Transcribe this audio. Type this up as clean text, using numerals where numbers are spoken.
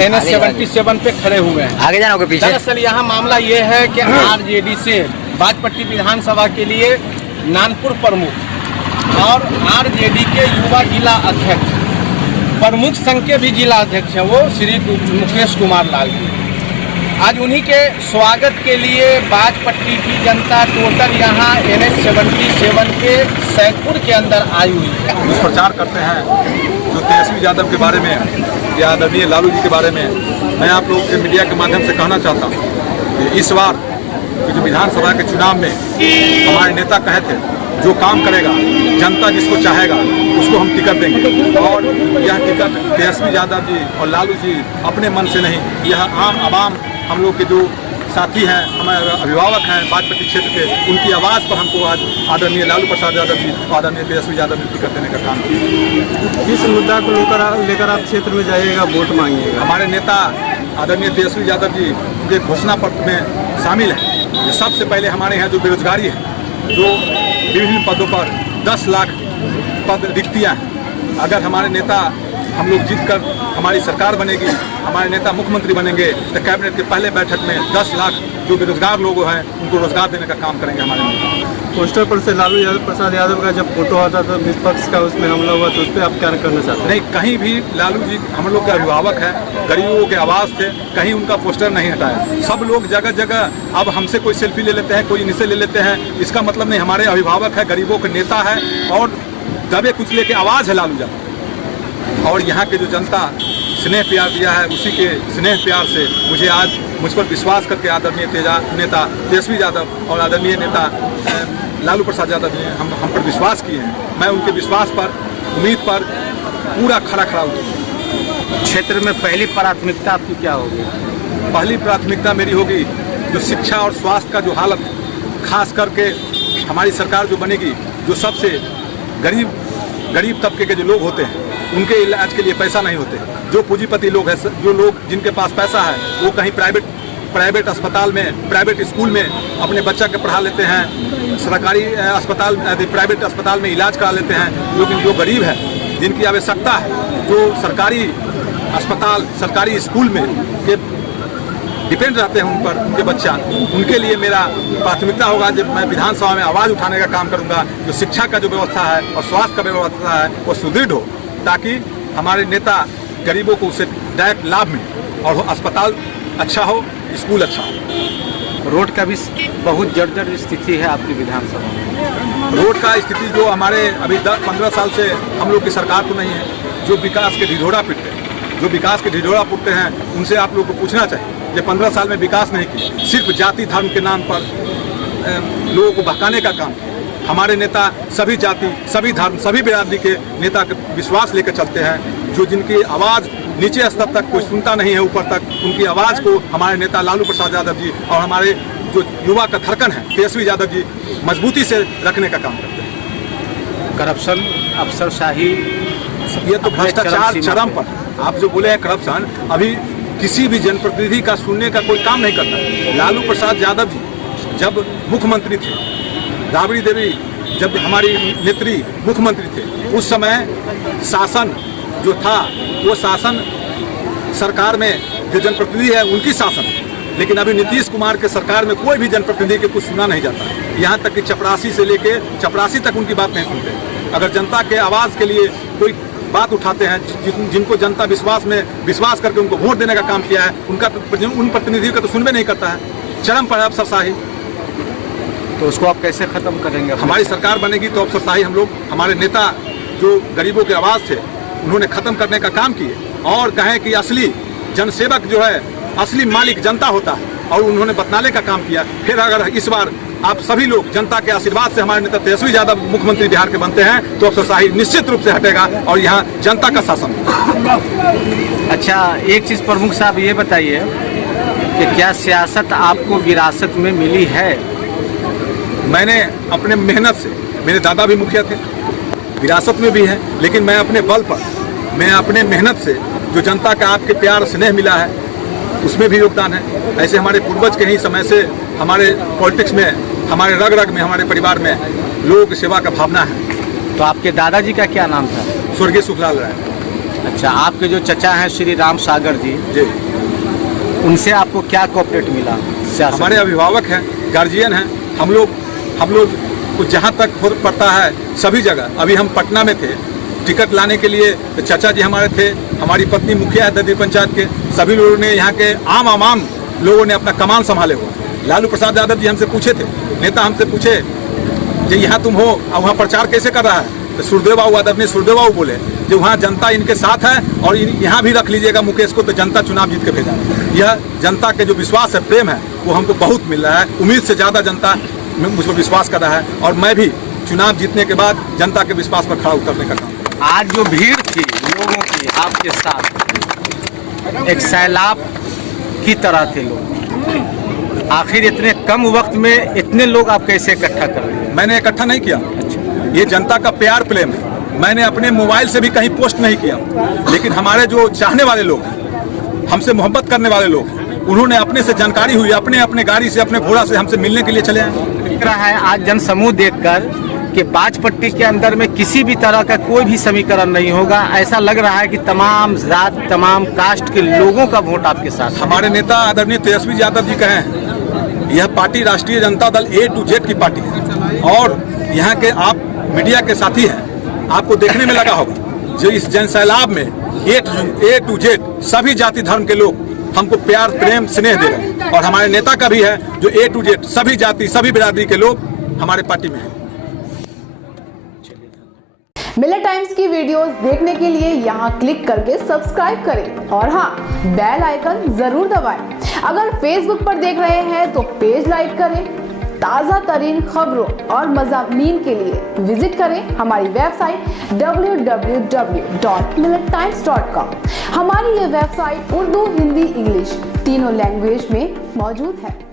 NH-77 पे खड़े हुए हैं। आगे जाना होगा पीछे। दरअसल यहाँ मामला ये है कि RJD से बाजपट्टी विधानसभा के लिए नानपुर प्रमुख और RJD के युवा जिला अध्यक्ष, प्रमुख संघ के भी जिला अध्यक्ष हैं वो श्री मुकेश कुमार लाल जी। आज उन्हीं के स्वागत के लिए बाजपट्टी की जनता टोटल यहाँ NH-77 के सैदपुर के अंदर आई हुई है। दुष्प्रचार करते हैं जो तेजस्वी यादव के बारे में या आदरणीय लालू जी के बारे में। मैं आप लोगों के मीडिया के माध्यम से कहना चाहता हूँ कि इस बार कि जो विधानसभा के चुनाव में हमारे नेता कहे थे जो काम करेगा, जनता जिसको चाहेगा उसको हम टिकट देंगे। और यह टिकट तेजस्वी यादव जी और लालू जी अपने मन से नहीं, यह आम आवाम हम लोग के जो साथी हैं, हमारे अभिभावक हैं बाजपट्टी क्षेत्र के, उनकी आवाज़ पर हमको आज आदरणीय लालू प्रसाद यादव जी और आदरणीय तेजस्वी यादव जी टिकट देने का काम किया। किस मुद्दा को लेकर आप क्षेत्र में जाइएगा, वोट मांगिएगा? हमारे नेता आदरणीय तेजस्वी यादव जी के घोषणा पत्र में शामिल है। ये सबसे पहले हमारे यहाँ जो बेरोजगारी है, जो विभिन्न पदों पर 10 लाख पद रिक्तियाँ हैं, अगर हमारे नेता हम लोग जीत कर हमारी सरकार बनेगी, हमारे नेता मुख्यमंत्री बनेंगे तो कैबिनेट के पहले बैठक में 10 लाख जो बेरोजगार लोग हैं उनको रोजगार देने का काम करेंगे हमारे नेता। पोस्टर पर से लालू प्रसाद यादव का जब फोटो आता था विपक्ष का, उसमें हमला हुआ, तो उस पर आप क्या करना चाहते हैं? नहीं, कहीं भी लालू जी हम लोग के अभिभावक हैं, गरीबों के आवाज़ थे, कहीं उनका पोस्टर नहीं हटाया। सब लोग जगह जगह अब हमसे कोई सेल्फी ले लेते हैं, कोई इनसे ले लेते हैं, इसका मतलब नहीं। हमारे अभिभावक है, गरीबों के नेता है और दबे कुचले के आवाज़ है लालू जी। और यहाँ के जो जनता स्नेह प्यार दिया है, उसी के स्नेह प्यार से मुझे आज मुझ पर विश्वास करके आदरणीय नेता तेजस्वी यादव और आदरणीय नेता लालू प्रसाद यादव जी हम पर विश्वास किए हैं। मैं उनके विश्वास पर, उम्मीद पर पूरा खरा हूँ। क्षेत्र में पहली प्राथमिकता आपकी क्या होगी? पहली प्राथमिकता मेरी होगी जो शिक्षा और स्वास्थ्य का जो हालत है, खास करके हमारी सरकार जो बनेगी, जो सबसे गरीब तबके के जो लोग होते हैं उनके इलाज के लिए पैसा नहीं होते। जो पूंजीपति लोग हैं, जो लोग जिनके पास पैसा है, वो कहीं प्राइवेट अस्पताल में, प्राइवेट स्कूल में अपने बच्चा के पढ़ा लेते हैं, सरकारी अस्पताल, प्राइवेट अस्पताल में इलाज करा लेते हैं। लेकिन जो गरीब है, जिनकी आवश्यकता है, जो सरकारी अस्पताल, सरकारी स्कूल में के डिपेंड रहते हैं उन पर, उनके बच्चा, उनके लिए मेरा प्राथमिकता होगा। जब मैं विधानसभा में आवाज़ उठाने का काम करूँगा, जो शिक्षा का जो व्यवस्था है और स्वास्थ्य का व्यवस्था है वो सुदृढ़ हो, ताकि हमारे नेता गरीबों को उससे डायरेक्ट लाभ मिले और अस्पताल अच्छा हो, स्कूल अच्छा हो। रोड का भी बहुत जर्जर स्थिति है आपकी विधानसभा में। रोड का स्थिति जो हमारे अभी 10-15 साल से हम लोग की सरकार तो नहीं है, जो विकास के ढिढोरा पिटते हैं, उनसे आप लोग को पूछना चाहिए। ये 15 साल में विकास नहीं किया, सिर्फ जाति धर्म के नाम पर लोगों को बहकाने का काम किया। हमारे नेता सभी जाति, सभी धर्म, सभी बिरादरी के नेता के विश्वास लेकर चलते हैं। जो जिनकी आवाज़ नीचे स्तर तक कोई सुनता नहीं है, ऊपर तक उनकी आवाज़ को हमारे नेता लालू प्रसाद यादव जी और हमारे जो युवा का धड़कन है तेजस्वी यादव जी मजबूती से रखने का काम करते हैं। करप्शन, अफसरशाही, ये तो भ्रष्टाचार चरम पर। आप जो बोले हैं करप्शन, अभी किसी भी जनप्रतिनिधि का सुनने का कोई काम नहीं करता। लालू प्रसाद यादव जी जब मुख्यमंत्री थे, राबड़ी देवी जब हमारी नेत्री मुख्यमंत्री थे, उस समय शासन जो था वो शासन सरकार में जो जनप्रतिनिधि है उनकी शासन है। लेकिन अभी नीतीश कुमार के सरकार में कोई भी जनप्रतिनिधि के कुछ सुना नहीं जाता। यहाँ तक कि चपरासी से लेके चपरासी तक उनकी बात नहीं सुनते। अगर जनता के आवाज़ के लिए कोई बात उठाते हैं, जिनको जनता विश्वास करके उनको वोट देने का काम किया है, उन प्रतिनिधियों का तो सुनबे नहीं करता है। चरम पर है अफसरशाही। तो उसको आप कैसे ख़त्म करेंगे? हमारी सरकार बनेगी तो अफसरशाही हम लोग, हमारे नेता जो गरीबों के आवाज़ थे, उन्होंने ख़त्म करने का काम किए और कहें कि असली जनसेवक जो है, असली मालिक जनता होता है, और उन्होंने बतलाने का काम किया। फिर अगर इस बार आप सभी लोग जनता के आशीर्वाद से हमारे नेता तेजस्वी यादव मुख्यमंत्री बिहार के बनते हैं तो अफसरशाही निश्चित रूप से हटेगा और यहाँ जनता का शासन। अच्छा, एक चीज़ प्रमुख साहब ये बताइए कि क्या सियासत आपको विरासत में मिली है? मैंने अपने मेहनत से, मेरे दादा भी मुखिया थे, विरासत में भी है, लेकिन मैं अपने बल पर, मैं अपने मेहनत से जो जनता का आपके प्यार स्नेह मिला है उसमें भी योगदान है। ऐसे हमारे पूर्वज के ही समय से हमारे पॉलिटिक्स में, हमारे रग रग में, हमारे परिवार में लोगों की सेवा का भावना है। तो आपके दादाजी का क्या नाम था? स्वर्गीय सुखलाल राय। अच्छा, आपके जो चचा हैं श्री राम सागर जी, उनसे आपको क्या कोऑपरेट मिला? हमारे अभिभावक हैं, गार्जियन हैं। हम लोग को जहाँ तक हो पड़ता है सभी जगह। अभी हम पटना में थे, टिकट लाने के लिए तो चाचा जी हमारे थे, हमारी पत्नी मुखिया है ददरी पंचायत के, सभी लोगों ने यहाँ के आम लोगों ने अपना कमान संभाले हुआ। लालू प्रसाद यादव जी हमसे पूछे थे, नेता हमसे पूछे जो यहाँ तुम हो और वहाँ प्रचार कैसे कर रहा है, तो सुरदेव बाबू आदरणीय सुरदेव बाबू बोले जो वहाँ जनता इनके साथ है और यहाँ भी रख लीजिएगा मुकेश को, तो जनता चुनाव जीत के भेजा। यह जनता के जो विश्वास है, प्रेम है, वो हमको बहुत मिल रहा है। उम्मीद से ज़्यादा जनता मुझ पर विश्वास कर रहा है और मैं भी चुनाव जीतने के बाद जनता के विश्वास पर खड़ा उतरने का काम। आज जो भीड़ थी लोगों की आपके साथ, एक सैलाब की तरह थे लोग, आखिर इतने कम वक्त में इतने लोग आप कैसे इकट्ठा कर रहे हैं? मैंने इकट्ठा नहीं किया। अच्छा। ये जनता का प्यार प्रेम है। मैंने अपने मोबाइल से भी कहीं पोस्ट नहीं किया, लेकिन हमारे जो चाहने वाले लोग हैं, हमसे मोहब्बत करने वाले लोग हैं, उन्होंने अपने से जानकारी हुई, अपने गाड़ी से, अपने घोड़ा से हमसे मिलने के लिए चले आए। दिख रहा है आज जनसमूह देखकर कि बाजपट्टी के अंदर में किसी भी तरह का कोई भी समीकरण नहीं होगा। ऐसा लग रहा है कि तमाम जात, तमाम कास्ट के लोगों का वोट आपके साथ। हमारे नेता आदरणीय तेजस्वी यादव जी कहे हैं, यह पार्टी राष्ट्रीय Janata Dal A to Z की पार्टी है और यहाँ के आप मीडिया के साथी हैं, आपको देखने में लगा होगा जो इस जन सैलाब में A to Z सभी जाति धर्म के लोग हमको प्यार प्रेम स्नेह दे रहे हैं और हमारे नेता का भी है जो A to Z सभी जाति सभी बिरादरी के लोग हमारे पार्टी में हैं। मिलर टाइम्स की वीडियोस देखने के लिए यहाँ क्लिक करके सब्सक्राइब करें और हाँ, बेल आइकन जरूर दबाएं। अगर फेसबुक पर देख रहे हैं तो पेज लाइक करें। ताज़ा तरीन खबरों और मज़ामीन के लिए विजिट करें हमारी वेबसाइट www.millertimes.com। हमारी ये वेबसाइट उर्दू, हिंदी, इंग्लिश तीनों लैंग्वेज में मौजूद है।